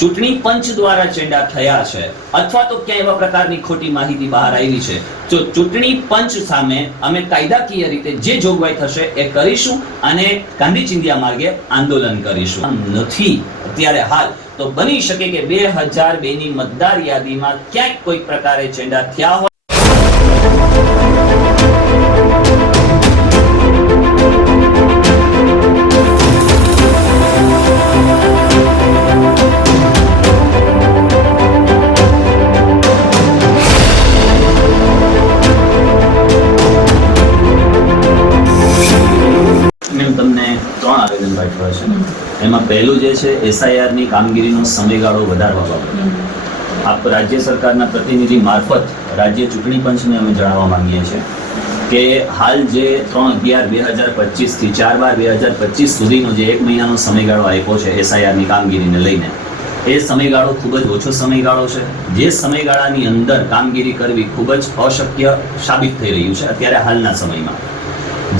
ચૂંટણી પંચ દ્વારા ચેંડા થયા છે અથવા તો ક્યાંય એવા પ્રકારની ખોટી માહિતી બહાર આવી છે, તો ચૂંટણી પંચ સામે અમે કાયદાકીય રીતે જે જોગવાઈ થશે એ કરીશું અને ગાંધી ચિંધ્યા માર્ગે આંદોલન કરીશું. નથી અત્યારે હાલ તો બની શકે કે 2002 ની મતદાર યાદીમાં ક્યાંક કોઈ પ્રકારે ચેંડા થયા હોય. તમને 3 આવેદન પાઠવ્યા છે. એમાં પહેલું જે છે SIR ની કામગીરીનો સમયગાળો વધારવા બાબતે આપ રાજ્ય સરકારના પ્રતિનિધિ મારફત રાજ્ય ચૂંટણી પંચને અમે જણાવવા માંગીએ છીએ કે હાલ જે 3/11/2025 થી 4/12/2025 સુધીનો જે 1 મહિનાનો સમયગાળો આપ્યો છે SIR ની કામગીરીને લઈને, એ સમયગાળો ખૂબ જ ઓછો સમયગાળો છે. જે સમયગાળાની અંદર કામગીરી કરવી ખૂબ જ અશક્ય સાબિત થઈ રહ્યું છે. અત્યારે હાલના સમયમાં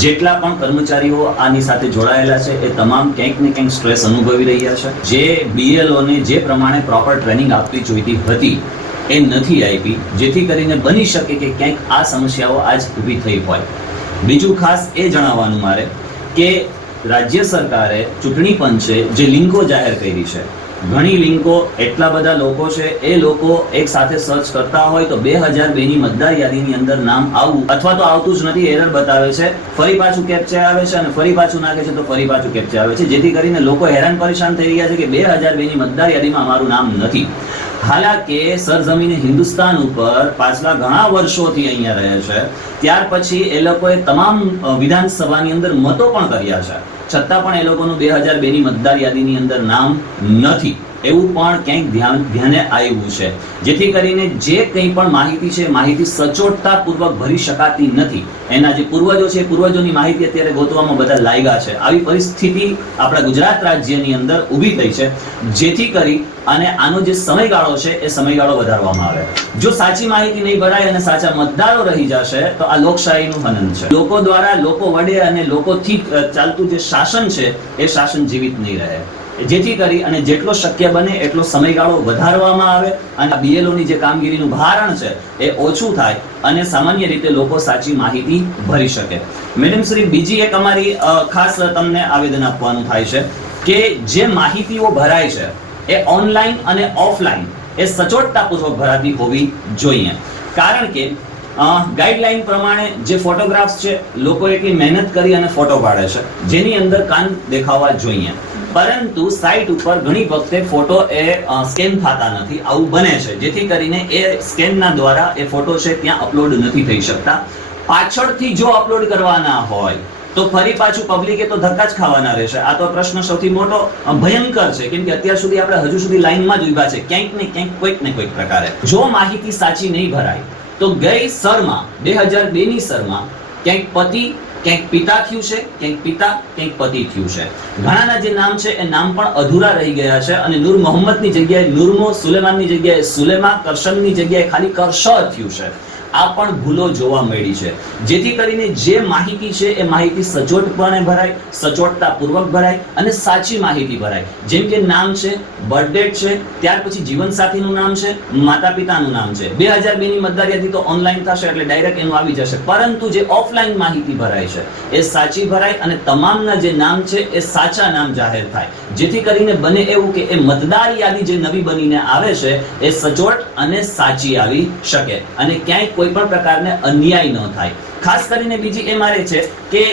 જેટલા પણ કર્મચારીઓ આની સાથે જોડાયેલા છે એ તમામ ક્યાંક ને ક્યાંક સ્ટ્રેસ અનુભવી રહ્યા છે. જે BLO ને જે પ્રમાણે પ્રોપર ટ્રેનિંગ આપવી જોઈતી હતી એ નથી આપી, જેથી કરીને બની શકે કે ક્યાંક આ સમસ્યાઓ આજ ઊભી થઈ હોય. બીજું ખાસ એ જણાવવાનું મારે કે રાજ્ય સરકારે ચૂંટણી પંચે જે લિંકો જાહેર કરી છે, ઘણી લિંકો, એટલા બધા લોકો છે, એ લોકો એક સાથે સર્ચ કરતા હોય તો 2002 ની મતદાર યાદીની અંદર નામ આવવું અથવા તો આવતું જ નથી, એરર બતાવે છે, ફરી પાછું કેપ્ચા આવે છે અને ફરી પાછું નાખે છે તો ફરી પાછું કેપ્ચા આવે છે, જેથી કરીને લોકો હેરાન પરેશાન થઈ રહ્યા છે કે 2002 ની મતદાર યાદીમાં અમારું નામ નથી. હાલાકે સરજમીને હિન્દુસ્તાન ઉપર પાછલા ઘણા વર્ષોથી અહીંયા રહે છે, ત્યાર પછી એ લોકોએ તમામ વિધાનસભાની અંદર મતો પણ કર્યા છે, છતાં પણ એ લોકોનું 2002 ની મતદાર યાદીની અંદર નામ નથી એવું પણ ક્યાંક ધ્યાને આવ્યું છે. જેથી કરીને જે કંઈ પણ માહિતી છે, માહિતી સચોટતાપૂર્વક ભરી શકાતી નથી. એના જે પૂર્વજો છે, પૂર્વજોની માહિતી અત્યારે ગોતવામાં બધા લાગ્યા છે. આવી પરિસ્થિતિ આપણા ગુજરાત રાજ્યની અંદર ઊભી થઈ છે, જેથી કરી અને આનો જે સમયગાળો છે એ સમયગાળો વધારવામાં આવે. જો સાચી માહિતી નહીં ભરાય અને સાચા મતદારો રહી જશે તો આ લોકશાહીનું હનન છે. લોકો દ્વારા, લોકો વડે અને લોકોથી ચાલતું જે શાસન છે એ શાસન જીવિત નહીં રહે. જેથી કરી અને જેટલો શક્ય બને એટલો સમયગાળો વધારવામાં આવે અને BLO ની જે કામગીરીનું ભારણ છે એ ઓછું થાય અને સામાન્ય રીતે લોકો સાચી માહિતી ભરી શકે. મેડમ શ્રી, બીજી એક અમારી ખાસ તમને આવેદન આપવાનું થાય છે કે જે માહિતીઓ ભરાય છે એ ઓનલાઈન અને ઓફલાઈન એ સચોટતાપૂર્વક ભરાતી હોવી જોઈએ. કારણ કે ગાઈડલાઈન પ્રમાણે જે ફોટોગ્રાફ્સ છે, લોકો એટલી મહેનત કરી અને ફોટો પાડે છે જેની અંદર કાન દેખાવા જોઈએ, પરંતુ સાઇટ ઉપર ઘણી વખતે ફોટો એ સ્કેન થતા નથી. આવું બને છે, જેથી કરીને એ સ્કેનના દ્વારા એ ફોટો છે ત્યાં અપલોડ નથી થઈ શકતા. પાછળથી જો અપલોડ કરવાના હોય તો ફરી પાછું પબ્લિકે તો ધક્કા જ ખાવાના રહેશે. આ તો પ્રશ્ન સૌથી મોટો ભયંકર છે, કેમ કે અત્યાર સુધી આપણે હજુ સુધી લાઈનમાં જ ઊભા છે ક્યાંક ને ક્યાંક કોઈક ને કોઈક પ્રકારે. જો માહિતી સાચી નહીં ભરાય તો ગઈ સરમાં 2002 ની સરમાં ક્યાંક પતિ, ક્યાંક પિતા થયું છે, ક્યાંક પિતા, ક્યાંક પતિ થયું છે. ઘણાના જે નામ છે એ નામ પણ અધૂરા રહી ગયા છે અને નૂર મોહમ્મદની જગ્યાએ નૂરમો, સુલેમાનની જગ્યાએ સુલેમા, કરશનની જગ્યાએ ખાલી કરશર થયું છે. આ પણ ભૂલો જોવા મળી છે. જેથી કરીને જે માહિતી છે એ માહિતી સચોટપણે ભરાય, સચોટતાપૂર્વક ભરાય અને સાચી માહિતી ભરાય. જેમ કે નામ છે, બર્થ ડેટ છે, ત્યાર પછી જીવનસાથીનું નામ છે, માતા પિતાનું નામ છે. 2002 ની મતદાર યાદી તો ઓનલાઈન થશે એટલે ડાયરેક્ટ એનું આવી જશે, પરંતુ જે ઓફલાઈન માહિતી ભરાય છે એ સાચી ભરાય અને તમામના જે નામ છે એ સાચા નામ જાહેર થાય. જેથી કરીને બને એવું કે એ મતદાર યાદી જે નવી બનીને આવે છે એ સચોટ અને સાચી આવી શકે અને ક્યાંય કોઈ પણ પ્રકારને અન્યાય ન થાય. ખાસ કરીને બીજી એ મારે છે કે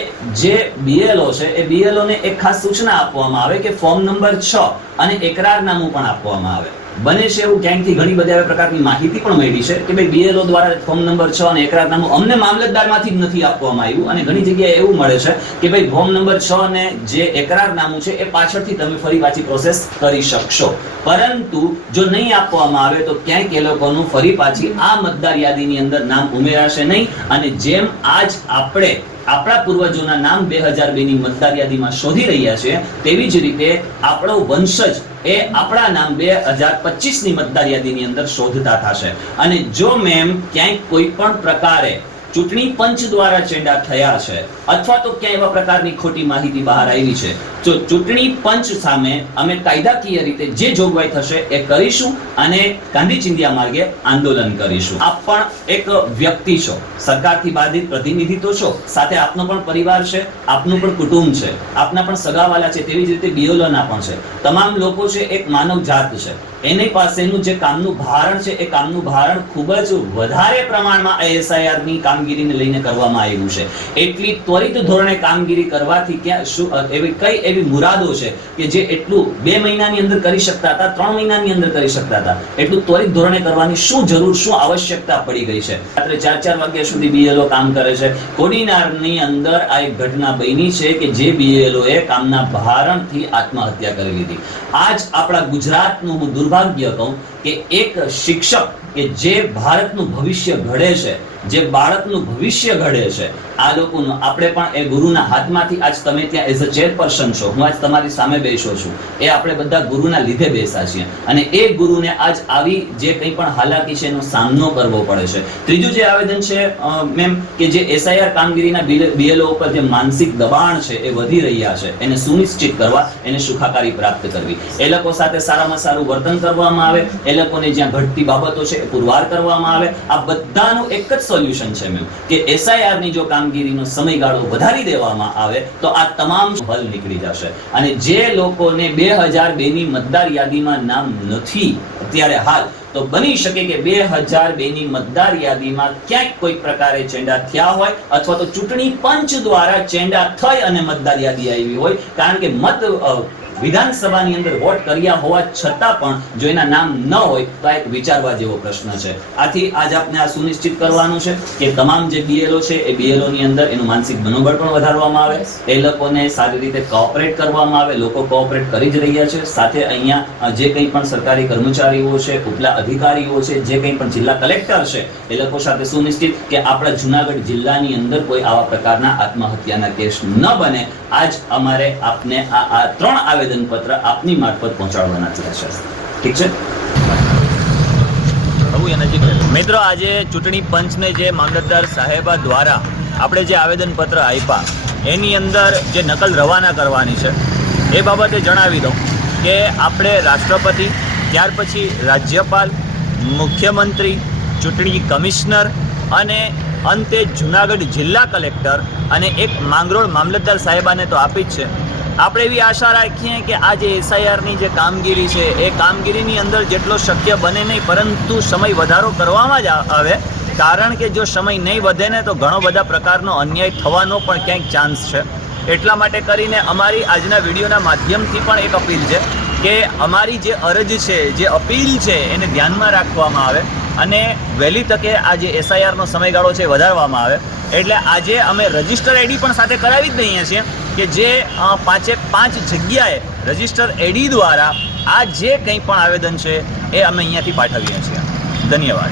જે BLO છે એ BLO ને એક ખાસ સૂચના આપવામાં આવે કે ફોર્મ નંબર 6 અને એકરારનામું પણ આપવામાં આવે. બને છે એવું ક્યાંકથી ઘણી બધી પ્રકારની માહિતી પણ મળી છે કે ભાઈ BLO દ્વારા ફોર્મ નંબર 6 અને એકરારનામું અમને મામલતદારમાંથી જ નથી આપવામાં આવ્યું અને ઘણી જગ્યાએ એવું મળે છે કે ભાઈ ફોર્મ નંબર 6 અને જે એકરારનામું છે એ પાછળથી તમે ફરી પાછી પ્રોસેસ કરી શકશો, પરંતુ જો નહીં આપવામાં આવે તો ક્યાંક એ લોકોનું ફરી પાછી આ મતદાર યાદીની અંદર નામ ઉમેરાશે નહીં અને જેમ આજ આપણે આપણા પૂર્વજોના નામ 2002 ની મતદાર યાદીમાં શોધી રહ્યા છે તેવી જ રીતે આપણો વંશજ એ આપણા નામ 2025 ની મતદાર યાદીની અંદર શોધતા થશે. અને જો મેમ ક્યાંક કોઈ પણ પ્રકારે ચૂંટણી પંચ દ્વારા ચેંડા થયા છે અથવા તો ક્યાંય એવા પ્રકારની ખોટી માહિતી બહાર આવી છે, તો ચૂંટણી પંચ સામે અમે કાયદાકીય રીતે જે જોગવાઈ થશે એ કરીશું અને ગાંધી ચિંધ્યા માર્ગે આંદોલન કરીશું. આપ પણ એક વ્યક્તિ છો, સરકારથી બાધિત પ્રતિનિધિત્વ છો, સાથે આપનો પણ પરિવાર છે, આપનું પણ કુટુંબ છે, આપના પણ સગાવાલા છે, તેવી જ રીતે બીએલઓના પણ છે. તમામ લોકો છે એક માનવ જાત છે. એની પાસેનું જે કામનું ભારણ છે એ કામનું ભારણ ખૂબ જ વધારે પ્રમાણમાં એસઆઈઆર ની કામગીરીને લઈને કરવામાં આવ્યું છે. એટલી ત્વરિત ધોરણે કામગીરી કરવાથી ક્યાં શું એવી કઈ એવી મુરાદો છે કે જે એટલું 2 મહિનાની અંદર કરી શકતા હતા, 3 મહિનાની અંદર કરી શકતા હતા, એટલું ત્વરિત ધોરણે કરવાની શું જરૂર, શું આવશ્યકતા પડી ગઈ છે? રાત્રે 4 વાગ્યા સુધી બીએલઓ કામ કરે છે. કોડીનારની અંદર આ એક ઘટના બની છે કે જે બીએલઓ એ કામના ભારણથી આત્મહત્યા કરી લીધી. આજ આપણા ગુજરાતનું હું દુર્ભાગ્ય કહું કે એક શિક્ષક કે જે ભારતનું ભવિષ્ય ઘડે છે, જે બાળકનું ભવિષ્ય ઘડે છે, આ લોકોનું આપણે પણ એ ગુરુના હાથમાંથી આજ તમે ત્યાં એઝ અ ચેરપર્સન છો, હું આજ તમારી સામે બેસો છું, એ આપણે બધા ગુરુના લીધે બેસા છીએ અને એ ગુરુને આજ આવી જે કંઈ પણ હાલાકી છે એનો સામનો કરવો પડે છે. ત્રીજું જે આવેદન છે મેમ કે જે એસઆઈઆર કામગીરીના બીએલઓ ઉપર જે માનસિક દબાણ છે એ વધી રહ્યા છે, એને સુનિશ્ચિત કરવા, એને સુખાકારી પ્રાપ્ત કરવી, એ લોકો સાથે સારામાં સારું વર્તન કરવામાં આવે, એ લોકોને જ્યાં ઘટતી બાબતો છે એ પુરવાર કરવામાં આવે. આ બધાનું એક જ સોલ્યુશન છે મેમ કે એસઆઈઆર ની જો કામગીરીનો સમયગાળો વધારી દેવામાં આવે તો આ તમામ હલ નીકળી જશે. અને જે લોકોને 2002 ની મતદાર યાદીમાં નામ નથી અત્યારે હાલ, તો બની શકે કે 2002 ની મતદાર યાદીમાં ક્યાંક કોઈ પ્રકારે ચેંડા થયા હોય અથવા તો ચૂંટણી પંચ દ્વારા ચેંડા થઈ અને મતદાર યાદી આવી હોય, કારણ કે વિધાનસભાની અંદર વોટ કર્યા હોવા છતાં પણ જો એના નામ ન હોય તો આ એક વિચારવા જેવો પ્રશ્ન છે. આથી આજ આપને આ સુનિશ્ચિત કરવાનું છે કે તમામ જે બીએલઓ છે એ બીએલઓ ની અંદર એનું માનસિક મનોબળ પણ વધારવામાં આવે, એ લોકોને સારી રીતે કોઓપરેટ કરવામાં આવે. લોકો કોઓપરેટ કરી જ રહ્યા છે. સાથે અહીંયા જે કંઈ પણ સરકારી કર્મચારીઓ છે, ઉપલા અધિકારીઓ છે, જે કંઈ પણ જિલ્લા કલેક્ટર છે, એ લોકો સાથે સુનિશ્ચિત કે આપણા જુનાગઢ જિલ્લાની અંદર કોઈ આવા પ્રકારના આત્મહત્યાના કેસ ન બને. આજ અમારે આપને આ 3 આવેદનપત્ર આપની મારફત પહોંચાડવાના છે. ઠીક છે મિત્રો, આજે ચૂંટણી પંચને જે મામલતદાર સાહેબા દ્વારા આપણે જે આવેદનપત્ર આપ્યા એની અંદર જે નકલ રવાના કરવાની છે એ બાબતે જણાવી દઉં કે આપણે રાષ્ટ્રપતિ, ત્યાર પછી રાજ્યપાલ, મુખ્યમંત્રી, ચૂંટણી કમિશનર અને અંતે જુનાગઢ જિલ્લા કલેક્ટર અને એક માંગરોળ મામલતદાર સાહેબાને તો આપી જ છે. આપણે એવી આશા રાખીએ કે આ જે એસઆઈઆરની જે કામગીરી છે એ કામગીરીની અંદર જેટલો શક્ય બને નહીં, પરંતુ સમય વધારો કરવામાં જ આવે, કારણ કે જો સમય નહીં વધે ને તો ઘણો બધા પ્રકારનો અન્યાય થવાનો પણ ક્યાંક ચાન્સ છે. એટલા માટે કરીને અમારી આજના વિડીયોના માધ્યમથી પણ એક અપીલ છે કે અમારી જે અરજ છે, જે અપીલ છે એને ધ્યાનમાં રાખવામાં આવે અને વહેલી તકે આ જે એસઆઈઆરનો સમયગાળો છે વધારવામાં આવે. એટલે આજે અમે રજિસ્ટર આઈડી પણ સાથે કરાવી જ દઈએ છીએ કે જે 5 જગ્યાએ રજિસ્ટર આઈડી દ્વારા આ જે કંઈ પણ આવેદન છે એ અમે અહીંયાથી પાઠવીએ છીએ. ધન્યવાદ.